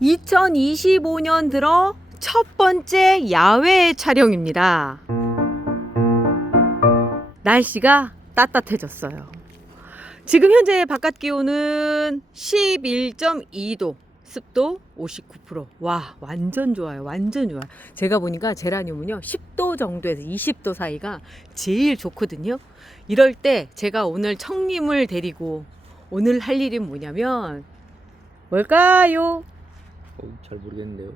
2025년 들어 첫 번째 야외 촬영입니다. 날씨가 따뜻해졌어요. 지금 현재 바깥 기온은 11.2도, 습도 59%. 와, 완전 좋아요. 완전 좋아요. 제가 보니까 제라늄은요, 10도 정도에서 20도 사이가 제일 좋거든요. 이럴 때 제가 오늘 청님을 데리고 오늘 할 일이 뭐냐면 뭘까요? 잘 모르겠는데요.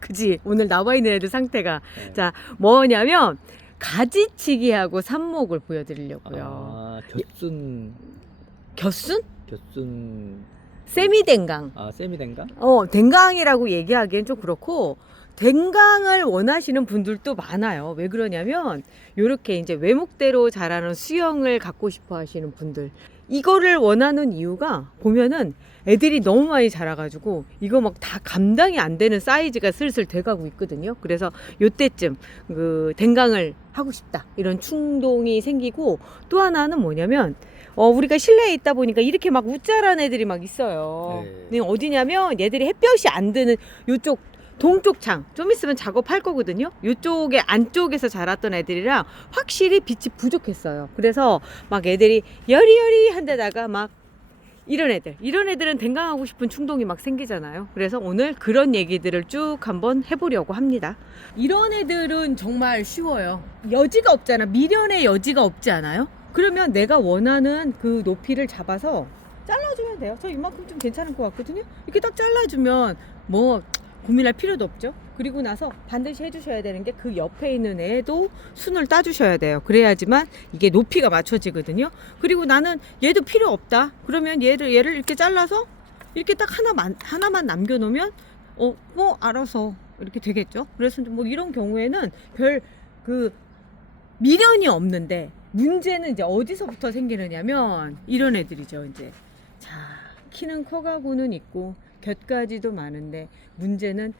그지? 오늘 나와 있는 애들 상태가. 네. 자, 뭐냐면 가지치기하고 삽목을 보여드리려고요. 아, 곁순 곁순? 세미댕강. 세미댕강. 세미댕강? 댕강이라고 얘기하기엔 좀 그렇고, 댕강을 원하시는 분들도 많아요. 왜 그러냐면 요렇게 이제 외목대로 자라는 수영을 갖고 싶어 하시는 분들, 이거를 원하는 이유가 보면은 애들이 너무 많이 자라가지고 이거 막 다 감당이 안 되는 사이즈가 슬슬 돼가고 있거든요. 그래서 요때쯤 그 댕강을 하고 싶다 이런 충동이 생기고, 또 하나는 뭐냐면 우리가 실내에 있다 보니까 이렇게 막 우짜란 애들이 막 있어요. 네. 어디냐면 얘들이 햇볕이 안 드는 요쪽 동쪽 창, 좀 있으면 작업할 거거든요. 요쪽에 안쪽에서 자랐던 애들이랑 확실히 빛이 부족했어요. 그래서 막 애들이 여리여리한 데다가 막 이런 애들은 댕강하고 싶은 충동이 막 생기잖아요. 그래서 오늘 그런 얘기들을 쭉 한번 해보려고 합니다. 이런 애들은 정말 쉬워요. 여지가 없잖아. 미련의 여지가 없지 않아요? 그러면 내가 원하는 그 높이를 잡아서 잘라주면 돼요. 저 이만큼 좀 괜찮을 것 같거든요. 이렇게 딱 잘라주면 뭐 고민할 필요도 없죠. 그리고 나서 반드시 해주셔야 되는 게 그 옆에 있는 애도 순을 따주셔야 돼요. 그래야지만 이게 높이가 맞춰지거든요. 그리고 나는 얘도 필요 없다. 그러면 얘를 이렇게 잘라서 이렇게 딱 하나만 남겨놓으면 뭐 알아서 이렇게 되겠죠. 그래서 뭐 이런 경우에는 별 그 미련이 없는데, 문제는 이제 어디서부터 생기느냐면 이런 애들이죠. 이제 자, 키는 커가고는 있고 곁가지도 많은데, 문제는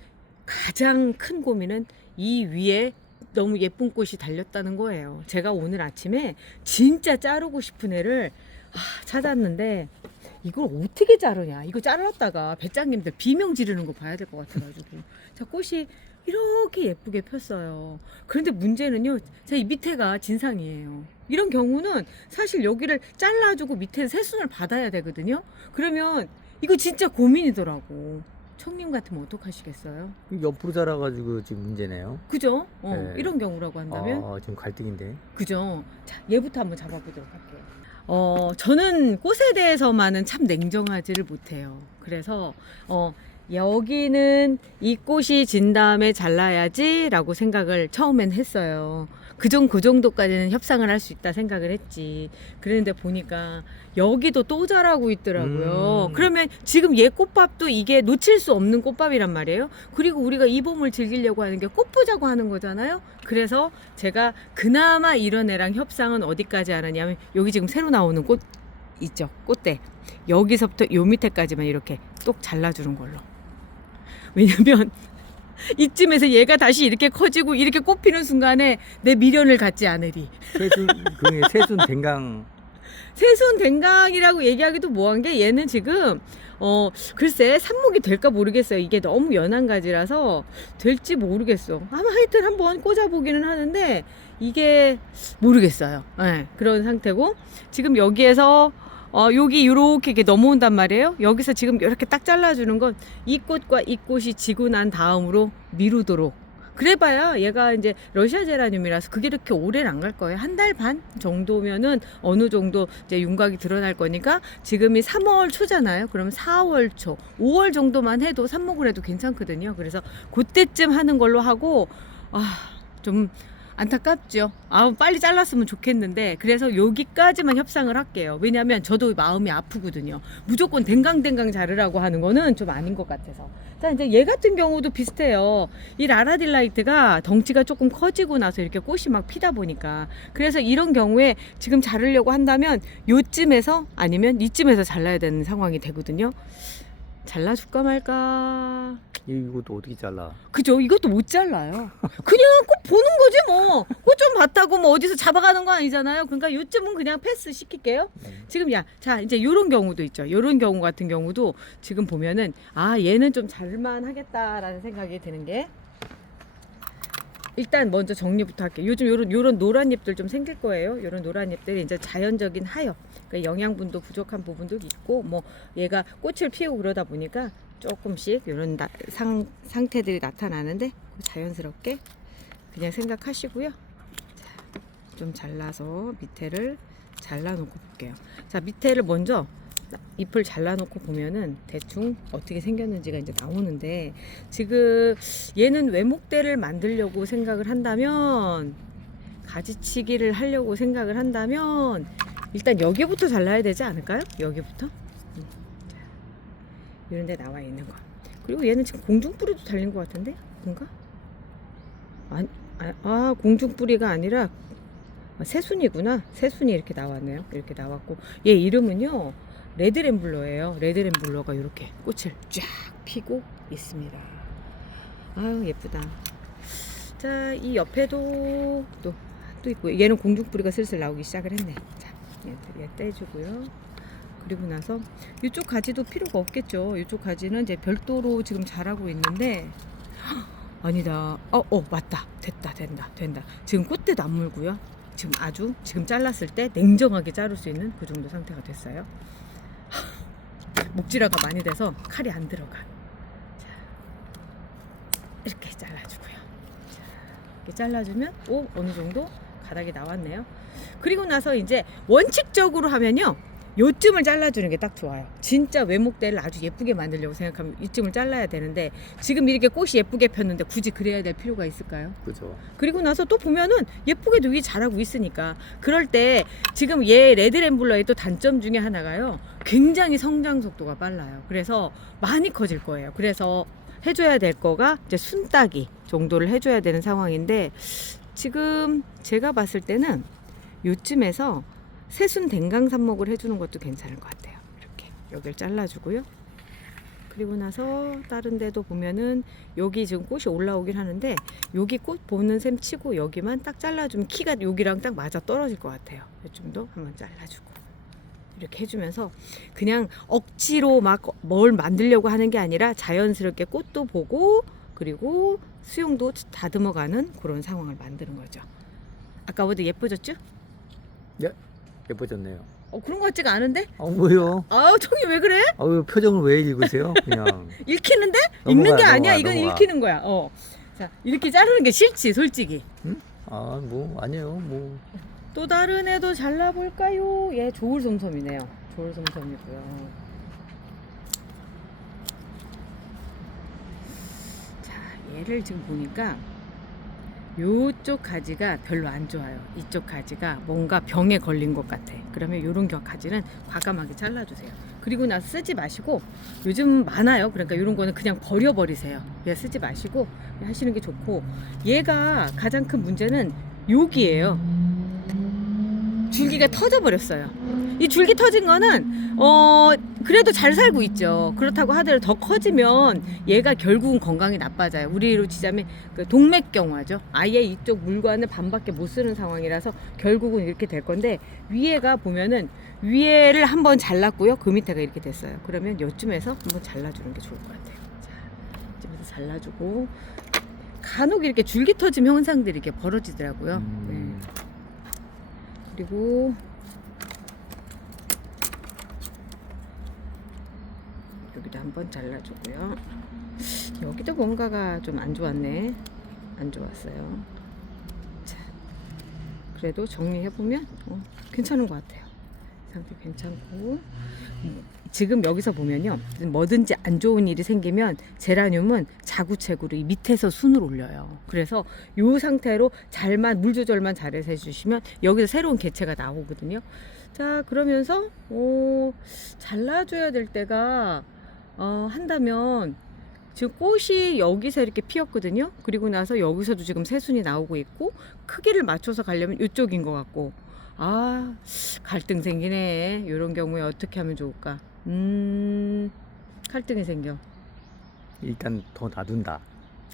가장 큰 고민은 이 위에 너무 예쁜 꽃이 달렸다는 거예요. 제가 오늘 아침에 진짜 자르고 싶은 애를 찾았는데 이걸 어떻게 자르냐. 이거 잘랐다가 배짱님들 비명 지르는 거 봐야 될 것 같아가지고. 자, 꽃이 이렇게 예쁘게 폈어요. 그런데 문제는요, 제 이 밑에가 진상이에요. 이런 경우는 사실 여기를 잘라주고 밑에 새순을 받아야 되거든요. 그러면 이거 진짜 고민이더라고. 청님 같으면 어떡하시겠어요? 옆으로 자라가지고 지금 문제네요. 그죠? 네. 이런 경우라고 한다면? 지금 갈등인데. 그죠? 자, 얘부터 한번 잡아보도록 할게요. 저는 꽃에 대해서만은 참 냉정하지를 못해요. 그래서 여기는 이 꽃이 진 다음에 잘라야지 라고 생각을 처음엔 했어요. 그 정도까지는 협상을 할 수 있다 생각을 했지. 그런데 보니까 여기도 또 자라고 있더라고요. 그러면 지금 얘 꽃밥도 이게 놓칠 수 없는 꽃밥이란 말이에요. 그리고 우리가 이 봄을 즐기려고 하는 게 꽃 보자고 하는 거잖아요. 그래서 제가 그나마 이런 애랑 협상은 어디까지 하느냐면, 여기 지금 새로 나오는 꽃 있죠, 꽃대. 여기서부터 요 밑에까지만 이렇게 똑 잘라주는 걸로. 왜냐면 이쯤에서 얘가 다시 이렇게 커지고 이렇게 꽃피는 순간에 내 미련을 갖지 않으리. 새순 댕강. 새순 댕강이라고 얘기하기도 뭐한 게, 얘는 지금 글쎄 삽목이 될까 모르겠어요. 이게 너무 연한 가지라서 될지 모르겠어. 아마 하여튼 한번 꽂아보기는 하는데 이게 모르겠어요. 네, 그런 상태고, 지금 여기에서 여기 이렇게 넘어온단 말이에요. 여기서 지금 이렇게 딱 잘라주는 건 이 꽃과 이 꽃이 지고 난 다음으로 미루도록. 그래봐야 얘가 이제 러시아 제라늄이라서 그게 이렇게 오래는 안 갈 거예요. 한 달 반 정도면은 어느 정도 이제 윤곽이 드러날 거니까, 지금이 3월 초잖아요. 그러면 4월 초, 5월 정도만 해도 삽목을 해도 괜찮거든요. 그래서 그때쯤 하는 걸로 하고, 좀 안타깝죠. 빨리 잘랐으면 좋겠는데, 그래서 여기까지만 협상을 할게요. 왜냐면 저도 마음이 아프거든요. 무조건 댕강댕강 자르라고 하는 거는 좀 아닌 것 같아서. 자, 이제 얘 같은 경우도 비슷해요. 이 라라딜라이트가 덩치가 조금 커지고 나서 이렇게 꽃이 막 피다 보니까, 그래서 이런 경우에 지금 자르려고 한다면 요쯤에서 아니면 이쯤에서 잘라야 되는 상황이 되거든요. 잘라줄까 말까. 이것도 어떻게 잘라? 그죠? 이것도 못 잘라요. 그냥 꼭 보는 거지 뭐. 꽃 좀 봤다고 뭐 어디서 잡아가는 거 아니잖아요. 그러니까 요즘은 그냥 패스 시킬게요. 지금 자 이제 요런 경우도 있죠. 요런 경우 같은 경우도 지금 보면은 아 얘는 좀 잘만 하겠다라는 생각이 드는 게 일단 먼저 정리부터 할게요. 요즘 요런 노란 잎들 좀 생길 거예요. 요런 노란 잎들이 이제 자연적인 하엽. 그러니까 영양분도 부족한 부분도 있고 뭐 얘가 꽃을 피우고 그러다 보니까 조금씩 이런 상태들이 나타나는데 자연스럽게 그냥 생각하시고요. 자, 좀 잘라서 밑에를 잘라놓고 볼게요. 자, 밑에를 먼저 잎을 잘라놓고 보면은 대충 어떻게 생겼는지가 이제 나오는데 지금 얘는 외목대를 만들려고 생각을 한다면 가지치기를 하려고 생각을 한다면 일단 여기부터 잘라야 되지 않을까요? 여기부터. 이런 데 나와 있는 거. 그리고 얘는 지금 공중뿌리도 달린 것 같은데? 뭔가? 공중뿌리가 아니라 새순이구나. 새순이 이렇게 나왔네요. 이렇게 나왔고 얘 이름은요 레드램블러예요. 레드램블러가 이렇게 꽃을 쫙 피고 있습니다. 아유 예쁘다. 자, 이 옆에도 또 있고 얘는 공중뿌리가 슬슬 나오기 시작을 했네. 자, 얘 떼주고요. 그리고 나서 이쪽 가지도 필요가 없겠죠. 이쪽 가지는 이제 별도로 지금 자라고 있는데 아니다. 맞다. 된다. 지금 꽃대도 안 물고요. 지금 잘랐을 때 냉정하게 자를 수 있는 그 정도 상태가 됐어요. 목질화가 많이 돼서 칼이 안 들어가. 자, 이렇게 잘라주고요. 자, 이렇게 잘라주면 어느 정도 가닥이 나왔네요. 그리고 나서 이제 원칙적으로 하면요. 요쯤을 잘라주는 게 딱 좋아요. 진짜 외목대를 아주 예쁘게 만들려고 생각하면 이쯤을 잘라야 되는데 지금 이렇게 꽃이 예쁘게 폈는데 굳이 그래야 될 필요가 있을까요? 그죠. 그리고 나서 또 보면은 예쁘게도 위에 자라고 있으니까 그럴 때 지금 얘 레드램블러의 또 단점 중에 하나가요. 굉장히 성장 속도가 빨라요. 그래서 많이 커질 거예요. 그래서 해줘야 될 거가 이제 순따기 정도를 해줘야 되는 상황인데 지금 제가 봤을 때는 요쯤에서 새순 댕강 삽목을 해주는 것도 괜찮을 것 같아요. 이렇게 여기를 잘라주고요. 그리고 나서 다른 데도 보면은 여기 지금 꽃이 올라오긴 하는데 여기 꽃 보는 셈 치고 여기만 딱 잘라주면 키가 여기랑 딱 맞아 떨어질 것 같아요. 요즘도 한번 잘라주고 이렇게 해주면서 그냥 억지로 막 뭘 만들려고 하는 게 아니라 자연스럽게 꽃도 보고 그리고 수용도 다듬어가는 그런 상황을 만드는 거죠. 아까보다 예뻐졌죠? 네, 예뻐졌네요. 그런 것 같지가 않은데? 뭐요? 청이 왜 그래? 왜 표정을 왜 읽으세요? 그냥 읽히는데? 넘어가, 읽는 게 아니야. 넘어가, 이건 넘어가. 읽히는 거야. 자, 이렇게 자르는 게 싫지, 솔직히. 응? 아니에요. 또 다른 애도 잘라볼까요? 얘 조울솜솜이네요. 조울솜솜이고요. 자, 얘를 지금 보니까 요쪽 가지가 별로 안 좋아요. 이쪽 가지가 뭔가 병에 걸린 것 같아. 그러면 요런 가지는 과감하게 잘라주세요. 그리고 나서 쓰지 마시고 요즘 많아요. 그러니까 요런 거는 그냥 버려버리세요. 얘 쓰지 마시고 하시는 게 좋고 얘가 가장 큰 문제는 여기예요. 줄기가 터져버렸어요. 이 줄기 터진 거는 그래도 잘 살고 있죠. 그렇다고 하더라도 더 커지면 얘가 결국은 건강이 나빠져요. 우리로 치자면 그 동맥경화죠. 아예 이쪽 물관을 반밖에 못 쓰는 상황이라서 결국은 이렇게 될 건데 위에가 보면은 위에를 한번 잘랐고요. 그 밑에가 이렇게 됐어요. 그러면 요쯤에서 한번 잘라주는 게 좋을 것 같아요. 자, 이쯤에서 잘라주고 간혹 이렇게 줄기 터짐 현상들이 이렇게 벌어지더라고요. 네. 그리고 여기도 한번 잘라주고요. 여기도 뭔가가 좀 안 좋았네. 안 좋았어요. 자, 그래도 정리해보면 괜찮은 것 같아요. 상태 괜찮고 지금 여기서 보면요. 뭐든지 안 좋은 일이 생기면 제라늄은 자구책으로 이 밑에서 순을 올려요. 그래서 이 상태로 물 조절만 잘해서 해주시면 여기서 새로운 개체가 나오거든요. 자, 그러면서 잘라줘야 될 때가 한다면 지금 꽃이 여기서 이렇게 피었거든요. 그리고 나서 여기서도 지금 새순이 나오고 있고 크기를 맞춰서 가려면 이쪽인 것 같고 갈등 생기네. 이런 경우에 어떻게 하면 좋을까? 갈등이 생겨. 일단 더 놔둔다.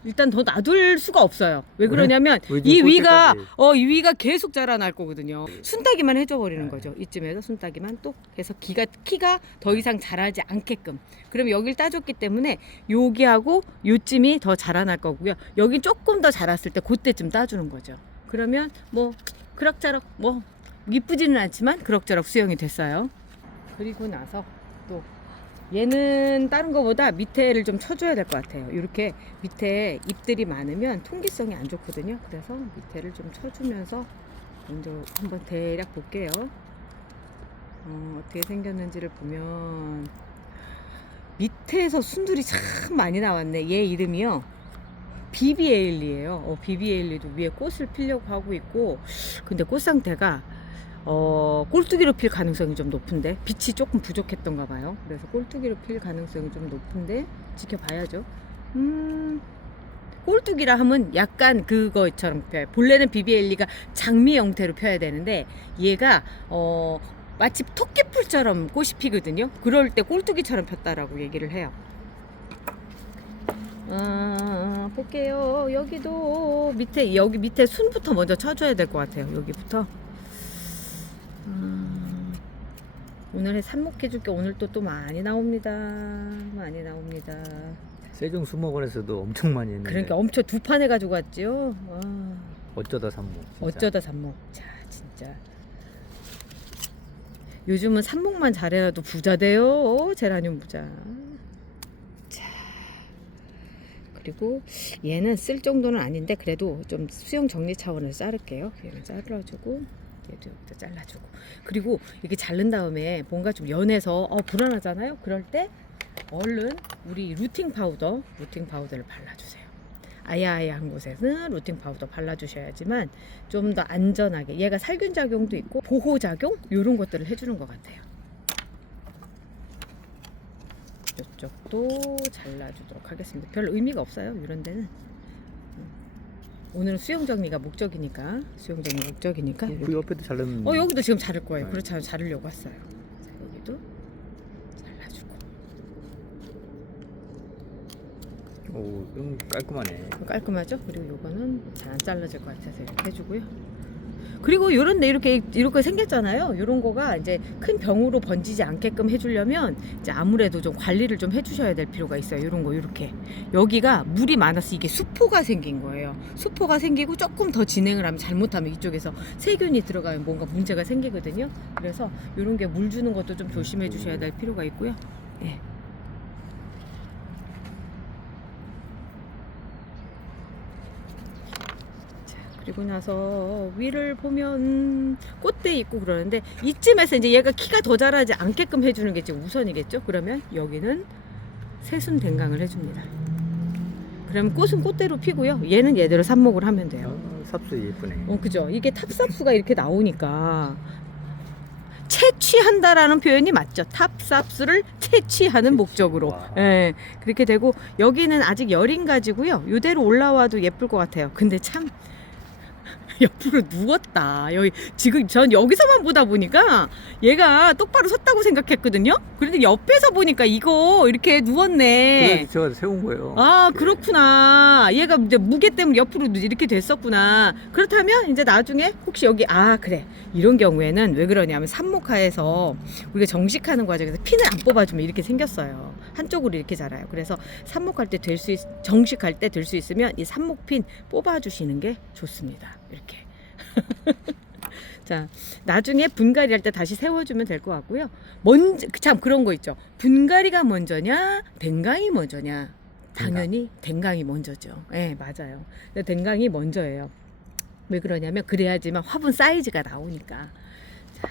일단 더 놔둘 수가 없어요. 왜 왜? 그러냐면 왜 이 지금 위가 꼴찌까지? 이 위가 계속 자라날 거거든요. 순따기만 해줘 버리는 네. 거죠. 이쯤에서 순따기만 또 해서 키가 더 이상 자라지 않게끔. 그럼 여기를 따줬기 때문에 여기하고 요쯤이 더 자라날 거고요. 여기 조금 더 자랐을 때 그때쯤 따주는 거죠. 그러면 뭐 그럭저럭 뭐 이쁘지는 않지만 그럭저럭 수영이 됐어요. 그리고 나서 또 얘는 다른 거보다 밑에를 좀 쳐줘야 될 것 같아요. 이렇게 밑에 잎들이 많으면 통기성이 안 좋거든요. 그래서 밑에를 좀 쳐주면서 먼저 한번 대략 볼게요. 어떻게 생겼는지를 보면 밑에서 순들이 참 많이 나왔네. 얘 이름이요 비비에일리예요. 비비에일리도 위에 꽃을 피려고 하고 있고, 근데 꽃 상태가 꼴뚜기로 필 가능성이 좀 높은데 빛이 조금 부족했던가 봐요. 그래서 꼴뚜기로 필 가능성이 좀 높은데 지켜봐야죠. 꼴뚜기라 하면 약간 그거처럼 펴요. 본래는 비비엘리가 장미 형태로 펴야 되는데 얘가 마치 토끼풀처럼 꽃이 피거든요. 그럴 때 꼴뚜기처럼 폈다라고 얘기를 해요. 볼게요. 여기도 여기 밑에 순부터 먼저 쳐줘야 될 것 같아요. 여기부터. 오늘 삽목해 줄게. 오늘 또 많이 나옵니다. 많이 나옵니다. 세종 수목원에서도 엄청 많이 했는데. 그러니까 엄청 두 판 해가지고 왔죠. 어쩌다 삽목. 진짜. 어쩌다 삽목. 자, 진짜. 요즘은 삽목만 잘해도 부자 돼요. 제라늄 부자. 자, 그리고 얘는 쓸 정도는 아닌데 그래도 좀 수영 정리 차원에서 자를게요. 얘는 잘라주고 얘도 여기다 잘라주고. 그리고 이렇게 자른 다음에 뭔가 좀 연해서 불안하잖아요. 그럴 때 얼른 우리 루팅 파우더를 발라주세요. 아야아야한 곳에는 루팅 파우더 발라주셔야지만 좀 더 안전하게, 얘가 살균 작용도 있고 보호 작용 이런 것들을 해주는 것 같아요. 이쪽도 잘라주도록 하겠습니다. 별 의미가 없어요. 이런 데는. 오늘은 수영 정리가 목적이니까. 그 옆에도 자르면. 여기도 지금 자를 거예요. 네. 그렇죠. 자르려고 했어요. 자, 여기도 잘라주고. 오, 좀 깔끔하네. 깔끔하죠? 그리고 요거는 잘 안 잘라질 것 같아서 이렇게 해주고요. 그리고 요런데 이렇게 생겼잖아요. 요런 거가 이제 큰 병으로 번지지 않게끔 해주려면 이제 아무래도 좀 관리를 좀 해주셔야 될 필요가 있어요. 요런 거 이렇게 여기가 물이 많아서 이게 수포가 생긴 거예요. 수포가 생기고 조금 더 진행을 하면, 잘못하면 이쪽에서 세균이 들어가면 뭔가 문제가 생기거든요. 그래서 요런 게 물 주는 것도 좀 조심해 주셔야 될 필요가 있고요. 예. 그리고 나서 위를 보면 꽃대 있고 그러는데 이쯤에서 이제 얘가 키가 더 자라지 않게끔 해주는 게 지금 우선이겠죠. 그러면 여기는 새순 댕강을 해줍니다. 그러면 꽃은 꽃대로 피고요. 얘는 얘대로 삽목을 하면 돼요. 삽수 예쁘네. 그죠. 이게 탑삽수가 이렇게 나오니까 채취한다라는 표현이 맞죠. 탑삽수를 채취하는 목적으로. 예, 그렇게 되고 여기는 아직 여린 가지고요. 이대로 올라와도 예쁠 것 같아요. 근데 참 옆으로 누웠다. 지금 전 여기서만 보다 보니까 얘가 똑바로 섰다고 생각했거든요. 그런데 옆에서 보니까 이거 이렇게 누웠네. 그래서 제가 세운 거예요. 그렇구나. 얘가 이제 무게 때문에 옆으로 이렇게 됐었구나. 그렇다면 이제 나중에 혹시 여기 그래. 이런 경우에는 왜 그러냐면 삽목하에서 우리가 정식하는 과정에서 핀을 안 뽑아주면 이렇게 생겼어요. 한쪽으로 이렇게 자라요. 그래서 삽목할 때 정식할 때 될 수 있으면 이 삽목핀 뽑아주시는 게 좋습니다. 이렇게. 자, 나중에 분갈이 할 때 다시 세워주면 될 것 같고요. 참 그런 거 있죠. 분갈이가 먼저냐, 댕강이 먼저냐. 당연히 댕강이 먼저죠. 네, 맞아요. 댕강이 먼저예요. 왜 그러냐면 그래야지만 화분 사이즈가 나오니까. 자,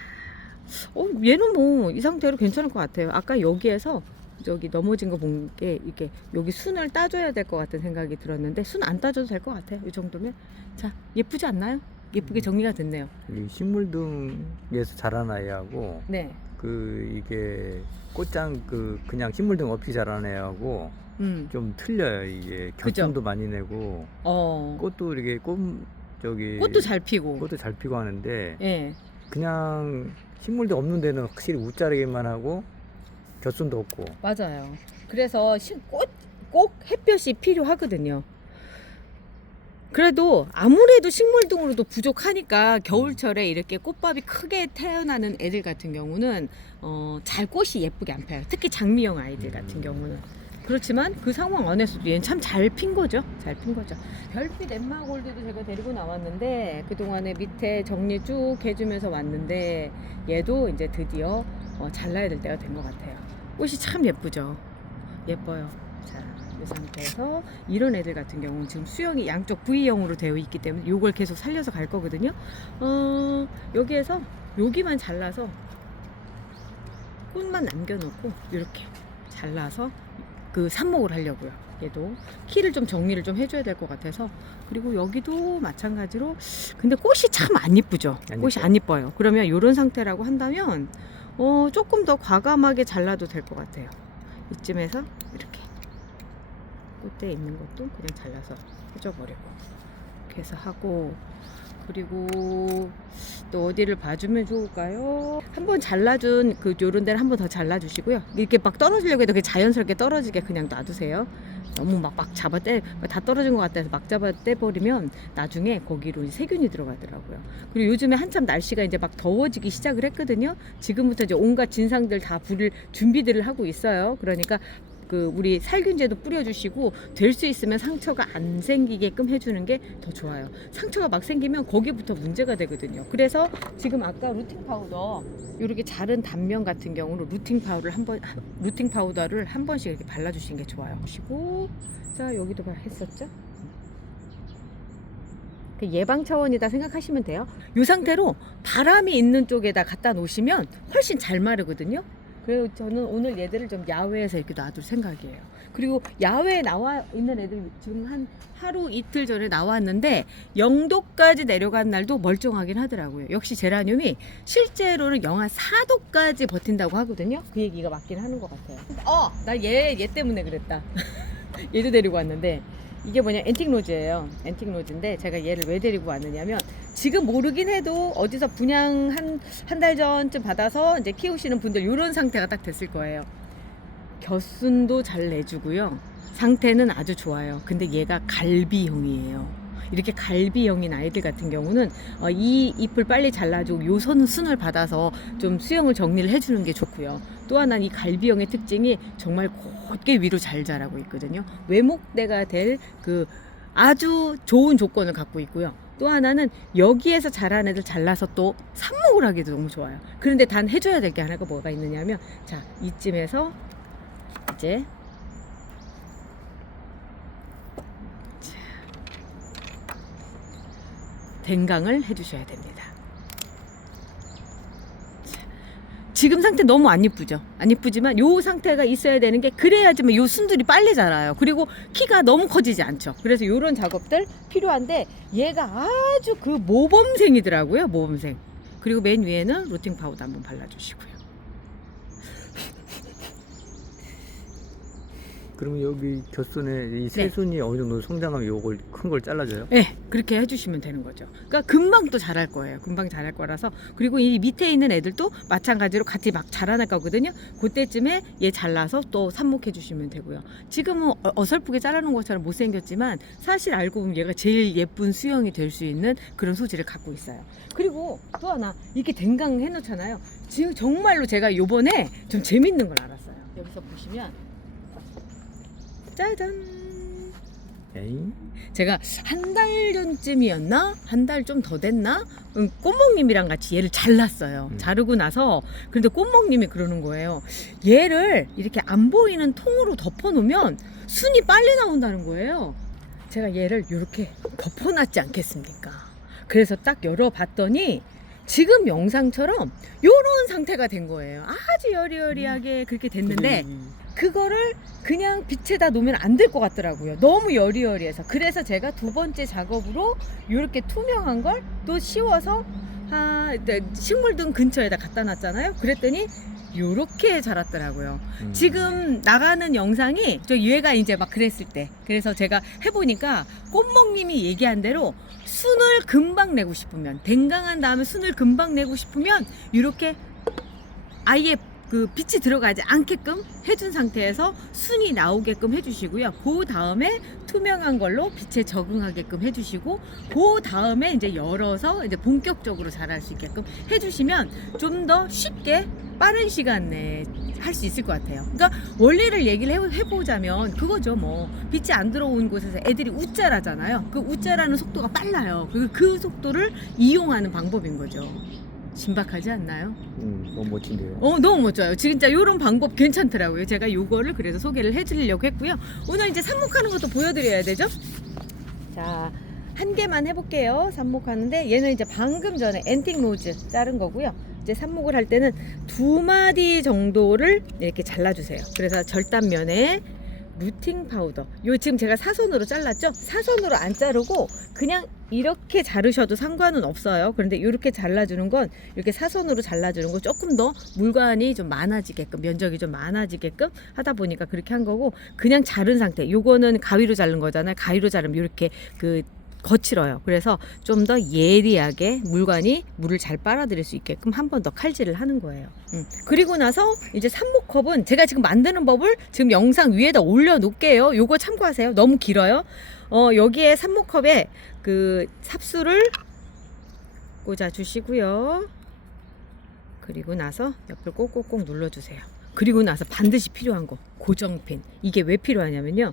얘는 뭐 이 상태로 괜찮을 것 같아요. 아까 여기에서 저기 넘어진 거 본 게 이게 여기 순을 따줘야 될 것 같은 생각이 들었는데 순 안 따줘도 될 것 같아요. 이 정도면. 자, 예쁘지 않나요? 예쁘게 정리가 됐네요. 이 식물등에서 자란 아이하고 네. 이게 꽃장 그냥 식물등 없이 자란 애하고 좀 틀려요. 이게 결점도 많이 내고 꽃도 이렇게 꽃도 잘 피고 하는데 예. 그냥 식물등 없는 데는 확실히 웃자르기만 하고 겹순도 없고. 맞아요. 그래서 꼭 햇볕이 필요하거든요. 그래도 아무래도 식물등으로도 부족하니까 겨울철에 이렇게 꽃밥이 크게 태어나는 애들 같은 경우는 잘 꽃이 예쁘게 안 펴요. 특히 장미형 아이들 같은 경우는. 그렇지만 그 상황 안에서도 얘는 참 잘 핀 거죠. 잘 핀 거죠. 별빛 엠마골드도 제가 데리고 나왔는데 그동안에 밑에 정리 쭉 해주면서 왔는데 얘도 이제 드디어 잘라야 될 때가 된 것 같아요. 꽃이 참 예쁘죠. 예뻐요. 자, 이 상태에서 이런 애들 같은 경우는 지금 수영이 양쪽 V형으로 되어 있기 때문에 이걸 계속 살려서 갈 거거든요. 여기에서 여기만 잘라서 꽃만 남겨놓고 이렇게 잘라서 그 삽목을 하려고요. 얘도 키를 좀 정리를 좀 해줘야 될 것 같아서. 그리고 여기도 마찬가지로. 근데 꽃이 참 안 이쁘죠. 꽃이 안 이뻐요. 그러면 이런 상태라고 한다면 조금 더 과감하게 잘라도 될 것 같아요. 이쯤에서 이렇게 꽃대 있는 것도 그냥 잘라서 해줘버리고 이렇게 해서 하고. 그리고 또 어디를 봐주면 좋을까요? 한번 잘라준 요런 데를 한번 더 잘라주시고요. 이렇게 막 떨어지려고 해도 자연스럽게 떨어지게 그냥 놔두세요. 너무 막 다 떨어진 것 같아서 막 잡아 떼버리면 나중에 거기로 세균이 들어가더라고요. 그리고 요즘에 한참 날씨가 이제 막 더워지기 시작을 했거든요. 지금부터 이제 온갖 진상들 다 부릴 준비들을 하고 있어요. 그러니까 우리 살균제도 뿌려주시고 될 수 있으면 상처가 안 생기게끔 해주는 게 더 좋아요. 상처가 막 생기면 거기부터 문제가 되거든요. 그래서 지금 아까 루팅 파우더 이렇게 자른 단면 같은 경우는 루팅 파우더를 한 번씩 이렇게 발라주시는 게 좋아요. 보시고 자 여기도 했었죠. 예방 차원이다 생각하시면 돼요. 이 상태로 바람이 있는 쪽에다 갖다 놓으시면 훨씬 잘 마르거든요. 그래서 저는 오늘 얘들을 좀 야외에서 이렇게 놔둘 생각이에요. 그리고 야외에 나와 있는 애들 지금 한 하루 이틀 전에 나왔는데 0도까지 내려간 날도 멀쩡하긴 하더라고요. 역시 제라늄이 실제로는 영하 4도까지 버틴다고 하거든요. 그 얘기가 맞긴 하는 것 같아요. 나 얘 때문에 그랬다. 얘도 데리고 왔는데 이게 뭐냐, 엔틱로즈예요. 엔틱로즈인데 제가 얘를 왜 데리고 왔느냐면 지금 모르긴 해도 어디서 분양 한 달 전쯤 받아서 이제 키우시는 분들 이런 상태가 딱 됐을 거예요. 겨순도 잘 내주고요. 상태는 아주 좋아요. 근데 얘가 갈비형이에요. 이렇게 갈비형인 아이들 같은 경우는 이 잎을 빨리 잘라주고 요 순을 받아서 좀 수영을 정리를 해주는 게 좋고요. 또 하나는 이 갈비형의 특징이 정말 곧게 위로 잘 자라고 있거든요. 외목대가 될 아주 좋은 조건을 갖고 있고요. 또 하나는 여기에서 자란 애들 잘라서 또 삽목을 하기도 너무 좋아요. 그런데 단 해줘야 될 게 하나가 뭐가 있느냐면, 자, 이쯤에서 이제 댕강을 해주셔야 됩니다. 지금 상태 너무 안 이쁘죠? 안 이쁘지만 요 상태가 있어야 되는 게, 그래야지만 요 순들이 빨리 자라요. 그리고 키가 너무 커지지 않죠. 그래서 요런 작업들 필요한데, 얘가 아주 모범생이더라고요. 모범생. 그리고 맨 위에는 루팅 파우더 한번 발라주시고요. 그러면 여기 곁순에 이 새순이 어느 정도 성장하면 요걸 큰 걸 잘라줘요? 네, 그렇게 해주시면 되는 거죠. 그러니까 금방 또 자랄 거예요. 금방 자랄 거라서. 그리고 이 밑에 있는 애들도 마찬가지로 같이 막 자라날 거거든요. 그때쯤에 얘 잘라서 또 삽목해 주시면 되고요. 지금은 어설프게 자라는 것처럼 못생겼지만 사실 알고 보면 얘가 제일 예쁜 수영이 될 수 있는 그런 소질을 갖고 있어요. 그리고 또 하나, 이렇게 댕강 해놓잖아요. 지금 정말로 제가 요번에 좀 재밌는 걸 알았어요. 여기서 보시면 짜잔! 에이? 제가 한 달 전쯤이었나? 한 달 좀 더 됐나? 꽃목님이랑 같이 얘를 잘랐어요. 자르고 나서, 근데 꽃목님이 그러는 거예요. 얘를 이렇게 안 보이는 통으로 덮어놓으면 순이 빨리 나온다는 거예요. 제가 얘를 이렇게 덮어놨지 않겠습니까? 그래서 딱 열어봤더니 지금 영상처럼 요런 상태가 된 거예요. 아주 여리여리하게 그렇게 됐는데, 그거를 그냥 빛에다 놓으면 안 될 것 같더라고요. 너무 여리여리해서. 그래서 제가 두 번째 작업으로 이렇게 투명한 걸 또 씌워서 식물등 근처에다 갖다 놨잖아요. 그랬더니 요렇게 자랐더라고요. 지금 나가는 영상이 얘가 이제 막 그랬을 때, 그래서 제가 해보니까 꽃목님이 얘기한 대로 순을 금방 내고 싶으면, 댕강한 다음에 순을 금방 내고 싶으면 이렇게 아예 그 빛이 들어가지 않게끔 해준 상태에서 순이 나오게끔 해주시고요. 그 다음에 투명한 걸로 빛에 적응하게끔 해주시고, 그 다음에 이제 열어서 이제 본격적으로 자랄 수 있게끔 해주시면 좀 더 쉽게 빠른 시간 내에 할 수 있을 것 같아요. 그러니까 원리를 얘기를 해보자면 그거죠. 뭐 빛이 안 들어온 곳에서 애들이 웃자라잖아요. 그 웃자라는 속도가 빨라요. 그 속도를 이용하는 방법인 거죠. 신박하지 않나요? 너무 멋진데요. 너무 멋져요. 진짜 이런 방법 괜찮더라고요. 제가 요거를 그래서 소개를 해드리려고 했고요. 오늘 이제 삽목하는 것도 보여드려야 되죠. 자, 한 개만 해볼게요. 삽목하는데 얘는 이제 방금 전에 엔틱 로즈 자른 거고요. 이제 삽목을 할 때는 2마디 정도를 이렇게 잘라주세요. 그래서 절단면에 루팅 파우더, 요 지금 제가 사선으로 잘랐죠? 사선으로 안 자르고 그냥 이렇게 자르셔도 상관은 없어요. 그런데 이렇게 잘라주는 건, 이렇게 사선으로 잘라주는 거 조금 더 물관이 좀 많아지게끔, 면적이 좀 많아지게끔 하다 보니까 그렇게 한 거고, 그냥 자른 상태, 요거는 가위로 자른 거잖아요. 가위로 자르면 이렇게 거칠어요. 그래서 좀 더 예리하게 물관이 물을 잘 빨아들일 수 있게끔 한 번 더 칼질을 하는 거예요. 그리고 나서 이제 삽목컵은 제가 지금 만드는 법을 지금 영상 위에다 올려놓을게요. 요거 참고하세요. 너무 길어요. 여기에 삽목컵에 그 삽수를 꽂아 주시고요. 그리고 나서 옆을 꼭꼭꼭 눌러주세요. 그리고 나서 반드시 필요한 거, 고정핀. 이게 왜 필요하냐면요,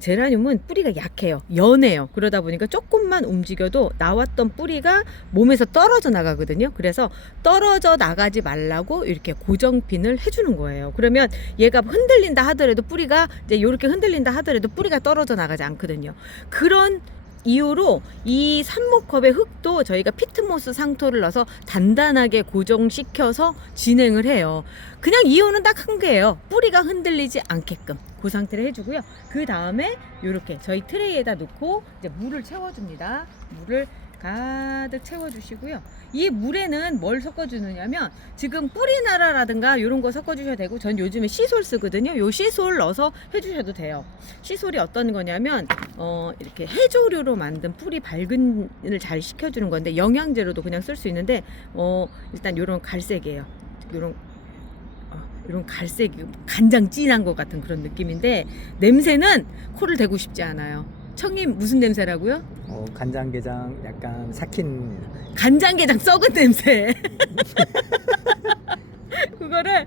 제라늄은 뿌리가 약해요. 연해요. 그러다 보니까 조금만 움직여도 나왔던 뿌리가 몸에서 떨어져 나가거든요. 그래서 떨어져 나가지 말라고 이렇게 고정핀을 해주는 거예요. 그러면 얘가 흔들린다 하더라도 뿌리가 이제 이렇게 흔들린다 하더라도 뿌리가 떨어져 나가지 않거든요. 그런 이후로 이 삽목컵의 흙도 저희가 피트모스 상토를 넣어서 단단하게 고정시켜서 진행을 해요. 그냥 이유는 딱 한 개예요. 뿌리가 흔들리지 않게끔 그 상태를 해주고요. 그 다음에 이렇게 저희 트레이에다 놓고 이제 물을 채워줍니다. 물을 가득 채워주시고요. 이 물에는 뭘 섞어주느냐면, 지금 뿌리나라라든가 이런 거 섞어주셔도 되고, 전 요즘에 시솔 쓰거든요. 요 시솔 넣어서 해주셔도 돼요. 시솔이 어떤 거냐면 이렇게 해조류로 만든 뿌리 발근을 잘 시켜주는 건데, 영양제로도 그냥 쓸 수 있는데 일단 요런 갈색이에요. 이런 갈색, 간장 진한 것 같은 그런 느낌인데, 냄새는 코를 대고 싶지 않아요. 청님 무슨 냄새라고요? 간장게장 약간 삭힌, 간장게장 썩은 냄새. 그거를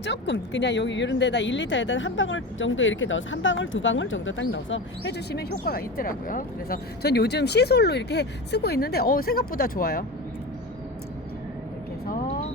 조금 그냥 여기 이런 데다 1리터에다 한 방울 정도 이렇게 넣어서, 한 방울 두 방울 정도 딱 넣어서 해주시면 효과가 있더라고요. 그래서 전 요즘 시솔로 이렇게 쓰고 있는데 생각보다 좋아요. 이렇게 해서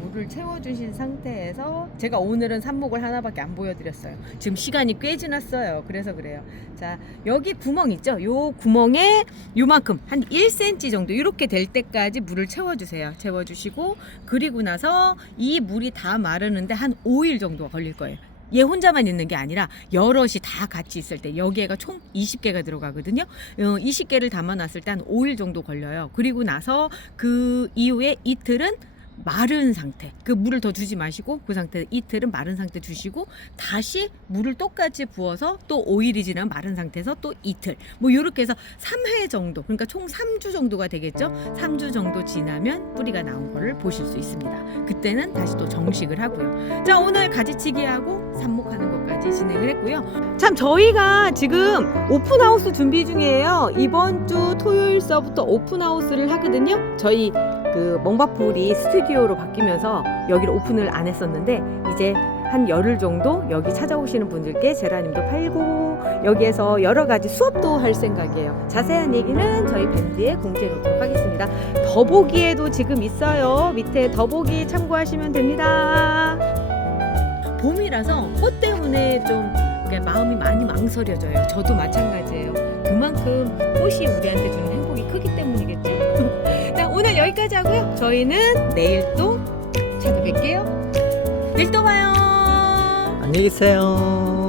물을 채워주신 상태에서, 제가 오늘은 삽목을 하나밖에 안 보여드렸어요. 지금 시간이 꽤 지났어요. 그래서 그래요. 자, 여기 구멍 있죠? 요 구멍에 요만큼 한 1cm 정도 이렇게 될 때까지 물을 채워주세요. 채워주시고, 그리고 나서 이 물이 다 마르는데 한 5일 정도 걸릴 거예요. 얘 혼자만 있는 게 아니라 여럿이 다 같이 있을 때, 여기가 총 20개가 들어가거든요. 20개를 담아놨을 때 한 5일 정도 걸려요. 그리고 나서 그 이후에 이틀은 마른 상태, 그 물을 더 주지 마시고 그 상태 이틀은 마른 상태 주시고, 다시 물을 똑같이 부어서 또 5일이 지난 마른 상태에서 또 이틀, 뭐 이렇게 해서 3회 정도, 그러니까 총 3주 정도가 되겠죠. 3주 정도 지나면 뿌리가 나온 거를 보실 수 있습니다. 그때는 다시 또 정식을 하고요. 자, 오늘 가지치기하고 삽목하는 것까지 진행을 했고요. 참, 저희가 지금 오픈하우스 준비 중이에요. 이번 주 토요일서부터 오픈하우스를 하거든요. 저희 그 멍바풀이 스튜디오로 바뀌면서 여기를 오픈을 안 했었는데, 이제 한 열흘 정도 여기 찾아오시는 분들께 제라늄도 팔고 여기에서 여러 가지 수업도 할 생각이에요. 자세한 얘기는 저희 밴드에 공지해 놓도록 하겠습니다. 더보기에도 지금 있어요. 밑에 더보기 참고하시면 됩니다. 봄이라서 꽃 때문에 좀 마음이 많이 망설여져요. 저도 마찬가지예요. 그만큼 꽃이 우리한테 주는 행복이 크기 때문이겠죠. 자, 오늘 여기까지 하고요. 저희는 내일 또 찾아뵐게요. 내일 또 봐요. 안녕히 계세요.